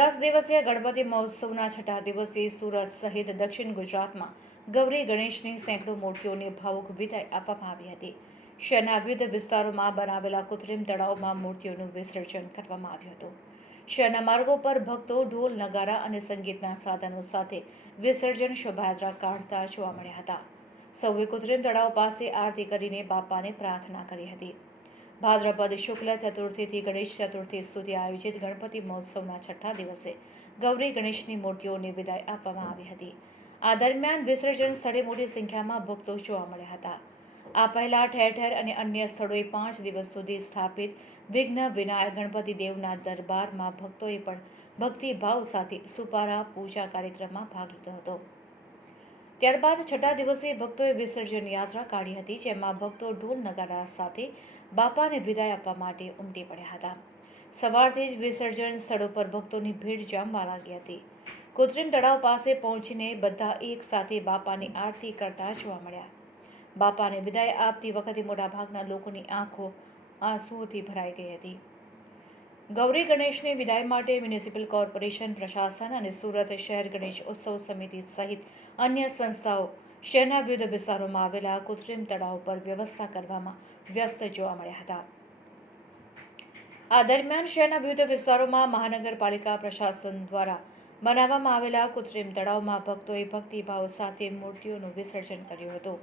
દસ દિવસીય ગણપતિ મહોત્સવના છઠ્ઠા દિવસે સુરત સહિત દક્ષિણ ગુજરાતમાં ગૌરી ગણેશની સેંકડો મૂર્તિઓને ભાવુક વિદાય આપવામાં આવી હતી. શહેરના વિવિધ વિસ્તારોમાં બનાવેલા કૃત્રિમ તળાવમાં મૂર્તિઓનું વિસર્જન કરવામાં આવ્યું હતું. શહેરના માર્ગો પર ભક્તો ઢોલ, નગારા અને સંગીતના સાધનો સાથે વિસર્જન શોભાયાત્રા કાઢતા જોવા મળ્યા હતા. સૌએ કૃત્રિમ તળાવ પાસે આરતી કરીને બાપાને પ્રાર્થના કરી હતી. ભાદ્રપદ શુક્લ ચતુર્થીથી ગણેશ ચતુર્થી સુધી આયોજિત ગણપતિ મહોત્સવના છઠ્ઠા દિવસે ગૌરી ગણેશની મૂર્તિઓને વિદાય આપવામાં આવી હતી. આ દરમિયાન વિસર્જન સ્થળે મોટી સંખ્યામાં ભક્તો જોવા મળ્યા હતા. આ પહેલાં ઠેર ઠેર અને અન્ય સ્થળોએ પાંચ દિવસ સુધી સ્થાપિત વિઘ્ન વિનાયક ગણપતિ દેવના દરબારમાં ભક્તોએ પણ ભક્તિભાવ સાથે સુપારા પૂજા કાર્યક્રમમાં ભાગ લીધો હતો. ત્યારબાદ છઠ્ઠા દિવસે ભક્તોએ વિસર્જન યાત્રા કાઢી હતી, જેમાં ભક્તો ઢોલ નગારા સાથે બાપાને વિદાય આપવા માટે ઉમટી પડ્યા હતા. સવારથી જ વિસર્જન સ્થળો પર ભક્તોની ભીડ જામવા લાગી હતી. કૃત્રિમ તળાવ પાસે પહોંચીને બધા એક સાથે બાપાની આરતી કરતા જોવા મળ્યા. બાપાને વિદાય આપતી વખતે મોટાભાગના લોકોની આંખો આંસુઓથી ભરાઈ ગઈ હતી. ગૌરી ગણેશની વિદાય માટે મ્યુનિસિપલ કોર્પોરેશન, પ્રશાસન અને સુરત શહેર ગણેશ ઉત્સવ સમિતિ સહિત અન્ય સંસ્થાઓ શહેરના વિવિધ વિસ્તારોમાં આવેલા કૃત્રિમ તળાવ પર વ્યવસ્થા કરવામાં વ્યસ્ત જોવા મળ્યા હતા. આ દરમિયાન શહેરના વિવિધ વિસ્તારોમાં મહાનગરપાલિકા પ્રશાસન દ્વારા બનાવવામાં આવેલા કૃત્રિમ તળાવમાં ભક્તોએ ભક્તિભાવ સાથે મૂર્તિઓનું વિસર્જન કર્યું હતું.